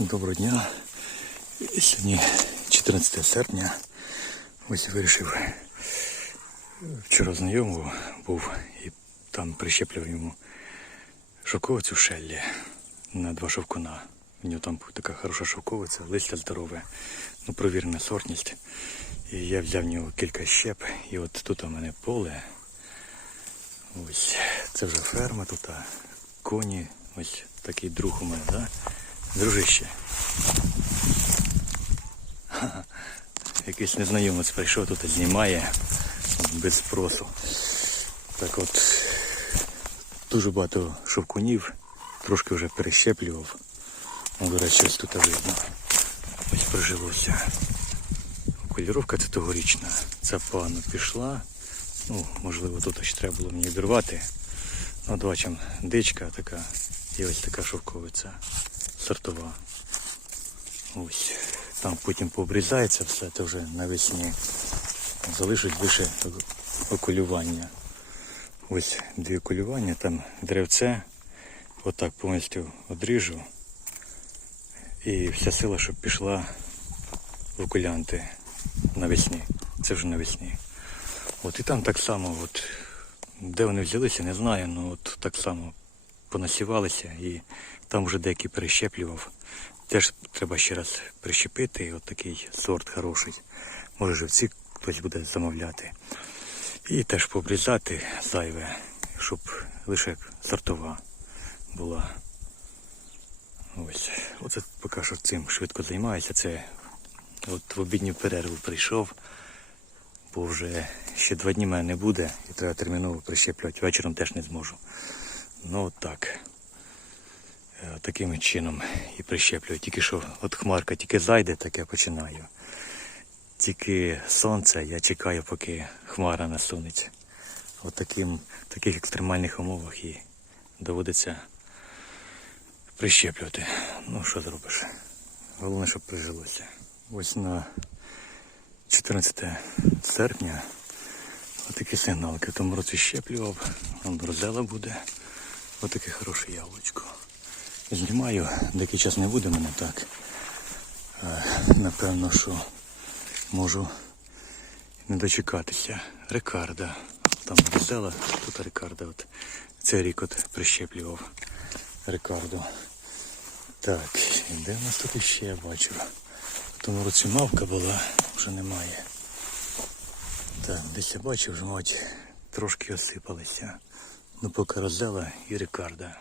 Доброго дня. Сьогодні 14 серпня. Ось вирішив. Вчора знайомого був і там прищеплював йому шовковицю шеллі на два шовкуна. У нього там така хороша шовковиця, листя здорове, ну провірена сортність. І я взяв в нього кілька щеп, і от тут у мене поле. Ось це вже ферма тут, коні. Ось такий друг у мене, да? Дружище. Якийсь незнайомець прийшов тут і знімає без спросу. Так от дуже багато шовкунів, трошки вже перещеплював. Ну, До речі, ось тут видно. Ось прижилося. Кольоровка це тогорічна. Ця пану пішла. Ну, можливо, тут ще треба було мені обірвати. Ну, бачимо, дичка така і ось така шовковиця сортова. Ось. Там потім пообрізається все, це вже навесні залишить лише окулювання. Ось дві окулювання, там деревце, отак повністю одріжу. І вся сила, щоб пішла в окулянти навесні. Це вже навесні. От і там так само, от, де вони взялися, не знаю, але от так само понасівалися і там вже деякі перещеплював. Теж треба ще раз прищепити, от такий сорт хороший. Може живці хтось буде замовляти. І теж пообрізати зайве, щоб лише сортова була. Ось. Оце поки що цим швидко займаюся. Це от в обідню перерву прийшов, бо вже ще два дні мене не буде і треба терміново прищеплювати. Вечором теж не зможу. Ну от так. Е, Таким чином і прищеплюю. Тільки що от хмарка тільки зайде, так я починаю. Тільки сонце, я чекаю, поки хмара насунеться. От таким, таких екстремальних умовах і доводиться прищеплювати. Ну що зробиш? Головне, щоб прижилося. Ось на 14 серпня отакі сигналки. В тому році щеплював, там борзела буде. Отаке хороше яблучко. Знімаю, деякий час не буде мене так. Напевно, що можу не дочекатися. Рикарда. Там взяла, тут Рикарда. От. Цей рік от прищеплював Рикарду. Так, де в нас тут іще я бачу? В тому році мавка була, вже немає. Так, десь я бачив, вже мабуть, трошки осипалися. Ну поки розела і Рикарда.